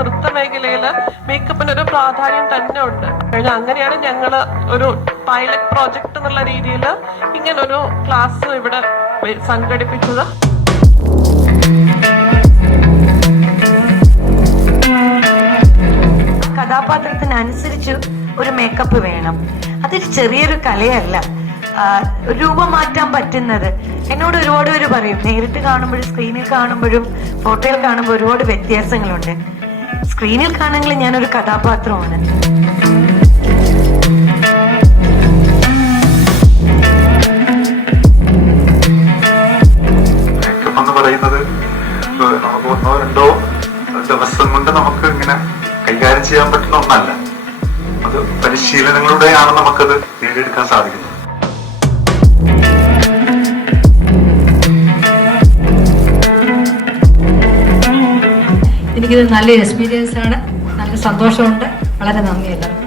മേഖലയിൽ മേക്കപ്പിന് ഒരു പ്രാധാന്യം തന്നെ ഉണ്ട്. കഴിഞ്ഞ അങ്ങനെയാണ് ഞങ്ങൾ ഒരു പൈലറ്റ് പ്രോജക്റ്റ് എന്നുള്ള രീതിയിൽ ഇങ്ങനൊരു ക്ലാസ് ഇവിടെ സംഘടിപ്പിച്ചത്. കഥാപാത്രത്തിനനുസരിച്ച് ഒരു മേക്കപ്പ് വേണം. അതൊരു ചെറിയൊരു കലയല്ല. രൂപം മാറ്റാൻ പറ്റുന്നത്. എന്നോട് ഒരുപാട് പേര് പറയും. നേരിട്ട് കാണുമ്പോഴും സ്ക്രീനിൽ കാണുമ്പോഴും ഫോട്ടോയിൽ കാണുമ്പോൾ ഒരുപാട് വ്യത്യാസങ്ങളുണ്ട്. സ്ക്രീനിൽ കാണുമെങ്കിൽ ഞാനൊരു കഥാപാത്രമാണ്. എന്ന് പറയുന്നത് നമുക്ക് ഒന്നോ ദിവസം കൊണ്ട് നമുക്ക് ഇങ്ങനെ കൈകാര്യം ചെയ്യാൻ പറ്റുന്ന ഒന്നല്ല. അത് പരിശീലനങ്ങളുടെയാണ് നമുക്കത് നേടിയെടുക്കാൻ സാധിക്കുന്നത്. എനിക്കിത് നല്ല എക്സ്പീരിയൻസ് ആണ്. നല്ല സന്തോഷമുണ്ട്. വളരെ നന്ദി എല്ലാവർക്കും.